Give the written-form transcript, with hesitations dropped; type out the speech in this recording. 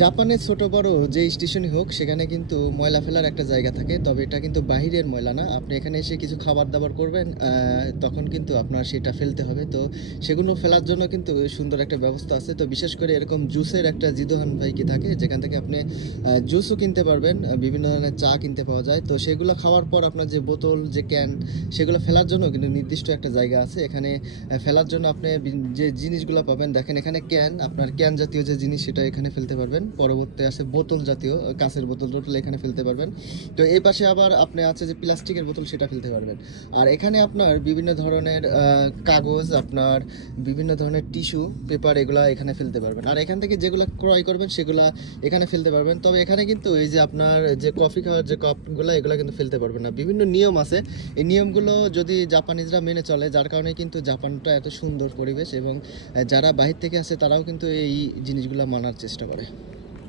জাপানের ছোট বড় যে স্টেশনই হোক সেখানে কিন্তু ময়লা ফেলার একটা জায়গা থাকে, তবে এটা কিন্তু বাহিরের ময়লা না। আপনি এখানে এসে কিছু খাবার দাবার করবেন, তখন কিন্তু আপনার সেটা ফেলতে হবে। তো সেগুলো ফেলার জন্য কিন্তু সুন্দর একটা ব্যবস্থা আছে। তো বিশেষ করে এরকম জুসের একটা জিদোহান ভাইকি থাকে, যেখান থেকে আপনি জুসও কিনতে পারবেন, বিভিন্ন ধরনের চা কিনতে পাওয়া যায়। তো সেগুলো খাওয়ার পর আপনার যে বোতল, যে ক্যান, সেগুলো ফেলার জন্য কিন্তু নির্দিষ্ট একটা জায়গা আছে। এখানে ফেলার জন্য আপনি যে জিনিসগুলো পাবেন, দেখেন এখানে ক্যান, আপনার ক্যান জাতীয় যে জিনিস সেটা এখানে ফেলতে পারবেন। পরবর্তী আছে বোতল জাতীয়, কাঁচের বোতল টোতল এখানে ফেলতে পারবেন। তো এই পাশে আবার আপনি আছে যে প্লাস্টিকের বোতল, সেটা ফেলতে পারবেন। আর এখানে আপনার বিভিন্ন ধরনের কাগজ, আপনার বিভিন্ন ধরনের টিস্যু পেপার, এগুলা এখানে ফেলতে পারবেন। আর এখান থেকে যেগুলো ক্রয় করবেন সেগুলা এখানে ফেলতে পারবেন। তবে এখানে কিন্তু এই যে আপনার যে কফি খাওয়ার যে কাপগুলো, এগুলো কিন্তু ফেলতে পারবেন না। বিভিন্ন নিয়ম আছে, এই নিয়মগুলো যদি জাপানিজরা মেনে চলে, যার কারণে কিন্তু জাপানটা এত সুন্দর পরিবেশ, এবং যারা বাহির থেকে আসে তারাও কিন্তু এই জিনিসগুলো মানার চেষ্টা করে।